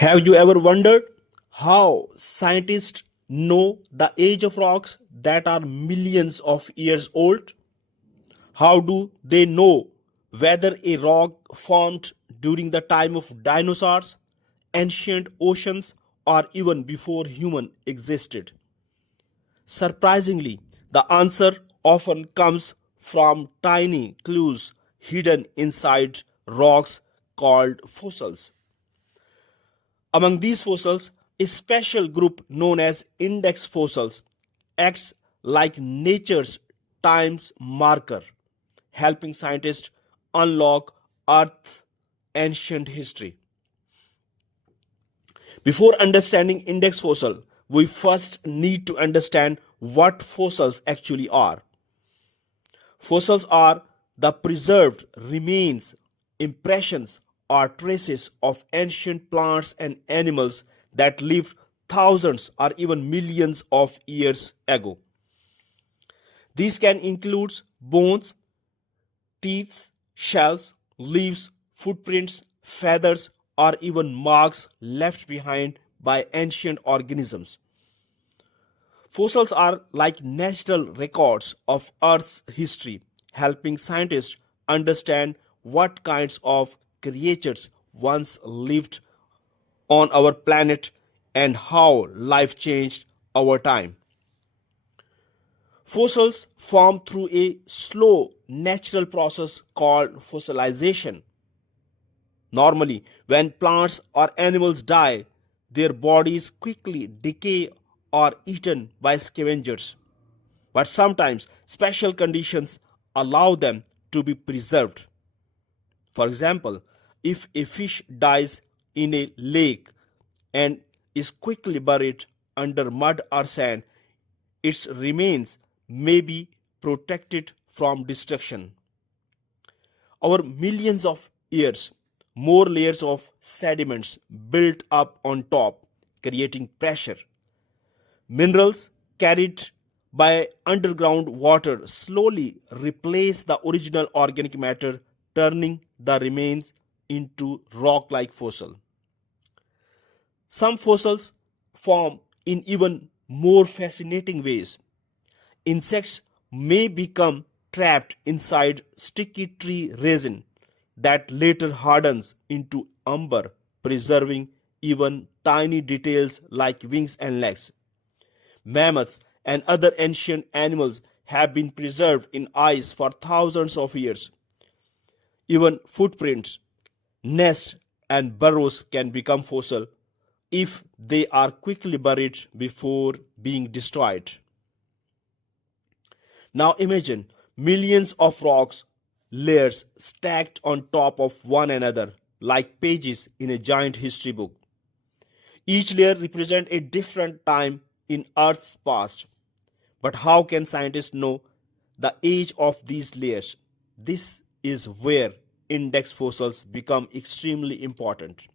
Have you ever wondered how scientists know the age of rocks that are millions of years old? How do they know whether a rock formed during the time of dinosaurs, ancient oceans, or even before human existed? Surprisingly, the answer often comes from tiny clues hidden inside rocks called fossils. Among these fossils, a special group known as index fossils acts like nature's time's marker, helping scientists unlock Earth's ancient history. Before understanding index fossil, we first need to understand what fossils actually are. Fossils are the preserved remains, impressions, or traces of ancient plants and animals that lived thousands or even millions of years ago. These can include bones, teeth, shells, leaves, footprints, feathers, or even marks left behind by ancient organisms. Fossils are like natural records of Earth's history, helping scientists understand what kinds of creatures once lived on our planet and how life changed over time. Fossils form through a slow natural process called fossilization. Normally, when plants or animals die, their bodies quickly decay or eaten by scavengers. But sometimes special conditions allow them to be preserved. For example, if a fish dies in a lake and is quickly buried under mud or sand, its remains may be protected from destruction. Over millions of years, more layers of sediments built up on top, creating pressure. Minerals carried by underground water slowly replace the original organic matter, turning the remains into rock like fossil. Some fossils form in even more fascinating ways. Insects may become trapped inside sticky tree resin that later hardens into amber, preserving even tiny details like wings and legs. Mammoths and other ancient animals have been preserved in ice for thousands of years. Even footprints, nests, and burrows can become fossil if they are quickly buried before being destroyed. Now imagine millions of rocks layers stacked on top of one another like pages in a giant history book. Each layer represents a different time in Earth's past. But how can scientists know the age of these layers? This is where index fossils become extremely important.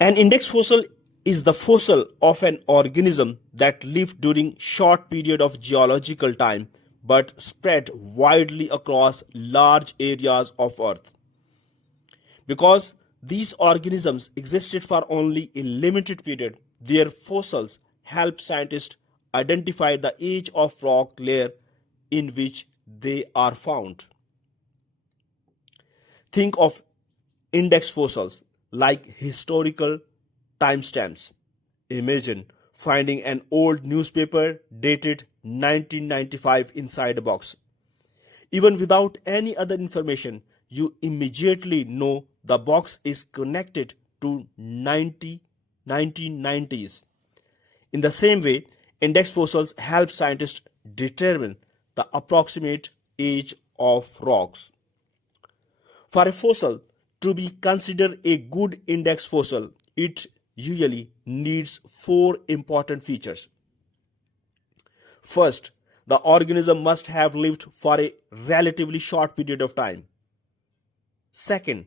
An index fossil is the fossil of an organism that lived during short period of geological time but spread widely across large areas of Earth. Because these organisms existed for only a limited period, their fossils help scientists identify the age of rock layer in which they are found. Think of index fossils like historical timestamps. Imagine finding an old newspaper dated 1995 inside a box. Even without any other information, you immediately know the box is connected to 1990s. In the same way, index fossils help scientists determine the approximate age of rocks. For a fossil to be considered a good index fossil, it usually needs four important features. First, the organism must have lived for a relatively short period of time. Second,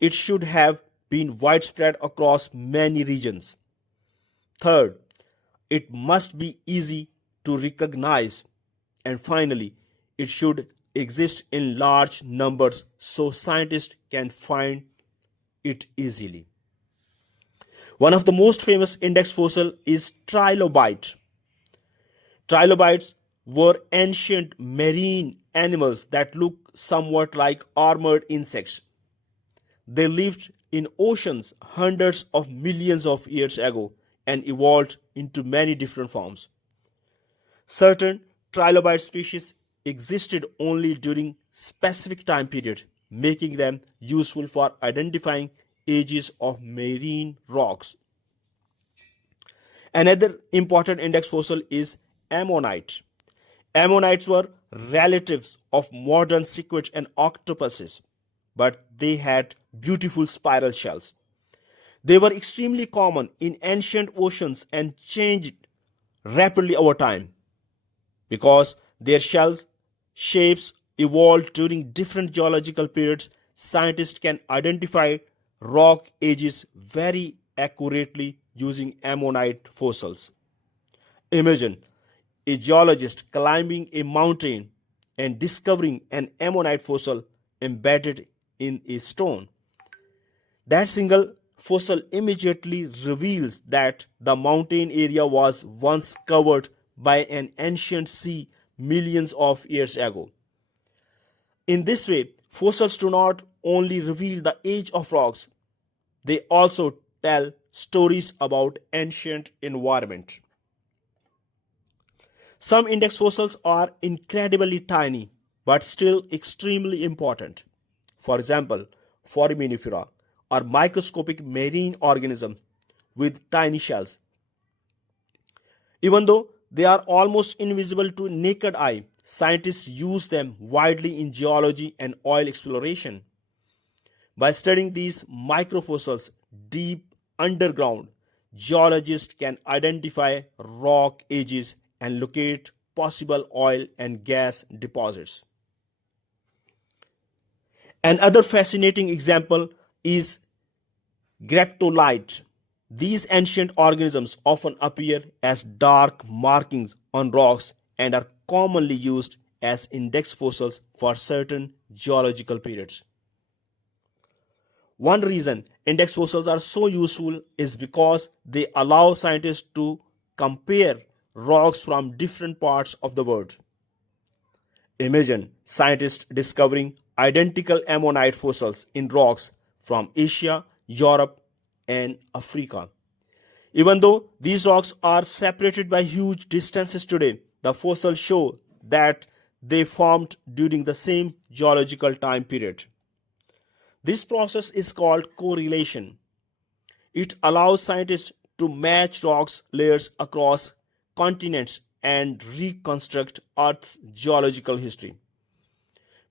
it should have been widespread across many regions. Third, it must be easy to recognize. And finally, it should exist in large numbers so scientists can find it easily. One of the most famous index fossil is trilobite. Trilobites were ancient marine animals that look somewhat like armored insects. They lived in oceans hundreds of millions of years ago and evolved into many different forms. Certain trilobite species existed only during specific time periods, making them useful for identifying ages of marine rocks. Another important index fossil is ammonite. Ammonites were relatives of modern squids and octopuses, but they had beautiful spiral shells. They were extremely common in ancient oceans and changed rapidly over time. Because their shells shapes evolved during different geological periods, scientists can identify rock ages very accurately using ammonite fossils. Imagine a geologist climbing a mountain and discovering an ammonite fossil embedded in a stone. That single fossil immediately reveals that the mountain area was once covered by an ancient sea millions of years ago. In this way, fossils do not only reveal the age of rocks, they also tell stories about ancient environment. Some index fossils are incredibly tiny but still extremely important. For example, foraminifera are microscopic marine organisms with tiny shells. Even though they are almost invisible to naked eye, scientists use them widely in geology and oil exploration. By studying these microfossils deep underground, geologists can identify rock ages and locate possible oil and gas deposits. Another fascinating example is graptolite. These ancient organisms often appear as dark markings on rocks and are commonly used as index fossils for certain geological periods. One reason index fossils are so useful is because they allow scientists to compare rocks from different parts of the world. Imagine scientists discovering identical ammonite fossils in rocks from Asia, Europe, and Africa. Even though these rocks are separated by huge distances today, the fossils show that they formed during the same geological time period. This process is called correlation. It allows scientists to match rocks layers across continents and reconstruct Earth's geological history.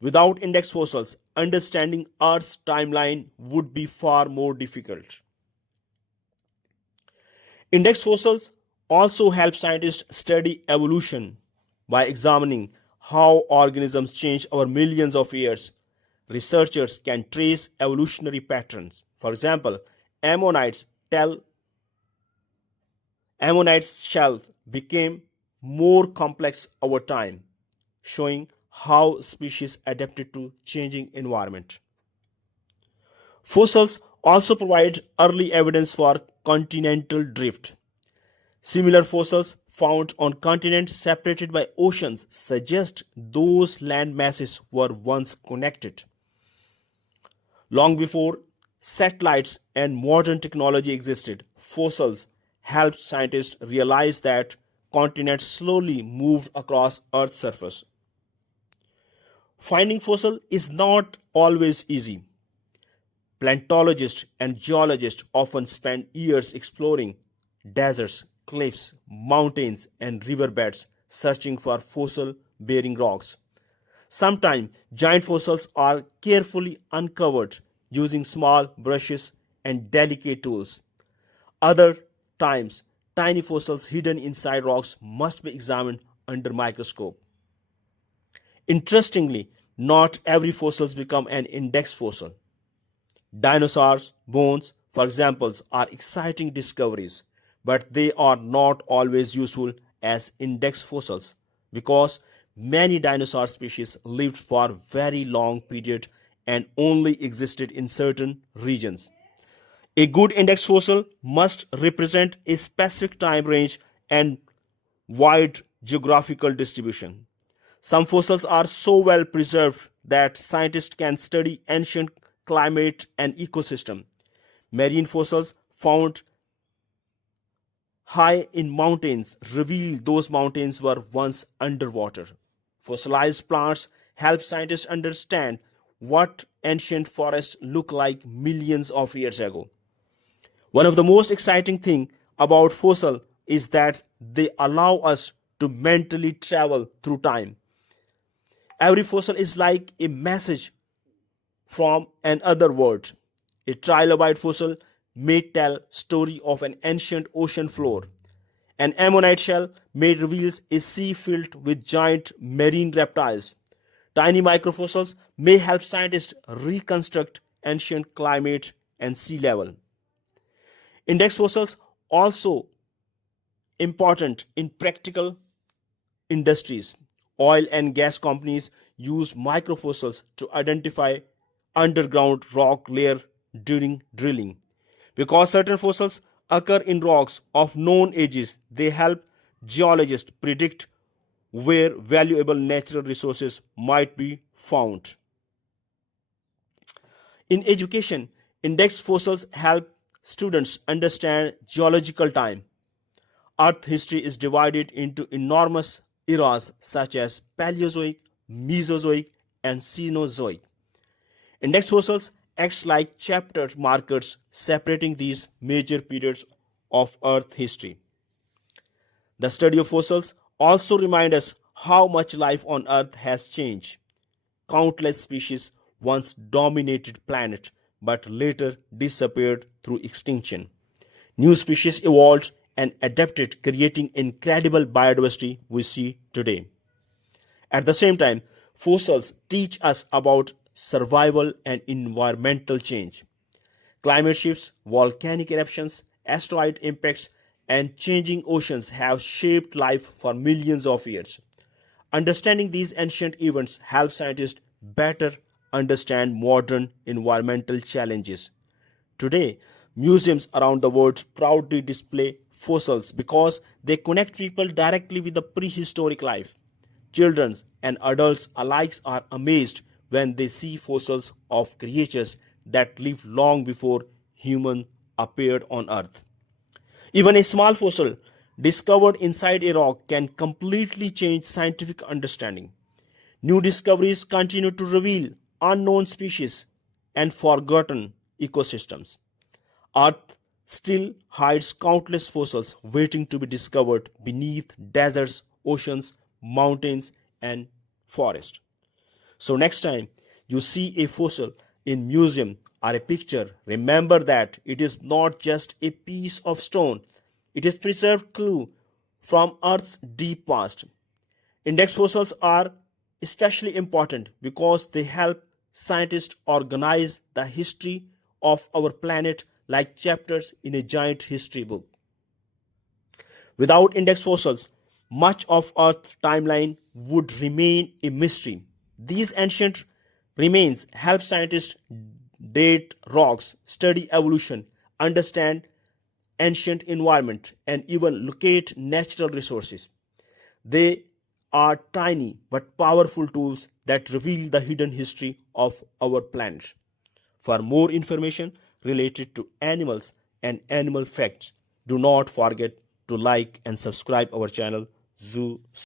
Without index fossils, understanding Earth's timeline would be far more difficult. Index fossils also help scientists study evolution by examining how organisms change over millions of years. Researchers can trace evolutionary patterns. For example, ammonites shells became more complex over time, showing how species adapted to changing environment. Fossils also provide early evidence for continental drift. Similar fossils found on continents separated by oceans suggest those land masses were once connected. Long before satellites and modern technology existed, fossils helped scientists realize that continents slowly moved across Earth's surface. Finding fossils is not always easy. Paleontologists and geologists often spend years exploring deserts, cliffs, mountains, and riverbeds searching for fossil-bearing rocks. Sometimes giant fossils are carefully uncovered using small brushes and delicate tools. Other times, tiny fossils hidden inside rocks must be examined under microscope. Interestingly, not every fossil becomes an index fossil. Dinosaurs' bones, for example, are exciting discoveries, but they are not always useful as index fossils because many dinosaur species lived for very long period and only existed in certain regions. A good index fossil must represent a specific time range and wide geographical distribution. Some fossils are so well preserved that scientists can study ancient climate and ecosystem. Marine fossils found high in mountains reveal those mountains were once underwater. Fossilized plants help scientists understand what ancient forests looked like millions of years ago. One of the most exciting things about fossils is that they allow us to mentally travel through time. Every fossil is like a message from another world. A trilobite fossil may tell story of an ancient ocean floor. An ammonite shell may reveal a sea filled with giant marine reptiles. Tiny microfossils may help scientists reconstruct ancient climate and sea level. Index fossils also important in practical industries. Oil and gas companies use microfossils to identify underground rock layer during drilling. Because certain fossils occur in rocks of known ages, they help geologists predict where valuable natural resources might be found. In education, index fossils help students understand geological time. Earth history is divided into enormous eras such as Paleozoic, Mesozoic, and Cenozoic. Index fossils act like chapter markers separating these major periods of Earth history. The study of fossils also reminds us how much life on Earth has changed. Countless species once dominated planet but later disappeared through extinction. New species evolved and adapted, creating incredible biodiversity we see today. At the same time, fossils teach us about survival and environmental change. Climate shifts, volcanic eruptions, asteroid impacts, and changing oceans have shaped life for millions of years. Understanding these ancient events helps scientists better understand modern environmental challenges. Today, museums around the world proudly display fossils because they connect people directly with the prehistoric life. Children and adults alike are amazed when they see fossils of creatures that lived long before humans appeared on Earth. Even a small fossil discovered inside a rock can completely change scientific understanding. New discoveries continue to reveal unknown species and forgotten ecosystems. Earth still hides countless fossils waiting to be discovered beneath deserts, oceans, mountains, and forests. So next time you see a fossil in museum or a picture, remember that it is not just a piece of stone. It is preserved clue from Earth's deep past. Index fossils are especially important because they help scientists organize the history of our planet like chapters in a giant history book. Without index fossils, much of Earth's timeline would remain a mystery. These ancient remains help scientists date rocks, study evolution, understand ancient environment, and even locate natural resources. They are tiny but powerful tools that reveal the hidden history of our planet. For more information related to animals and animal facts, do not forget to like and subscribe our channel Zoo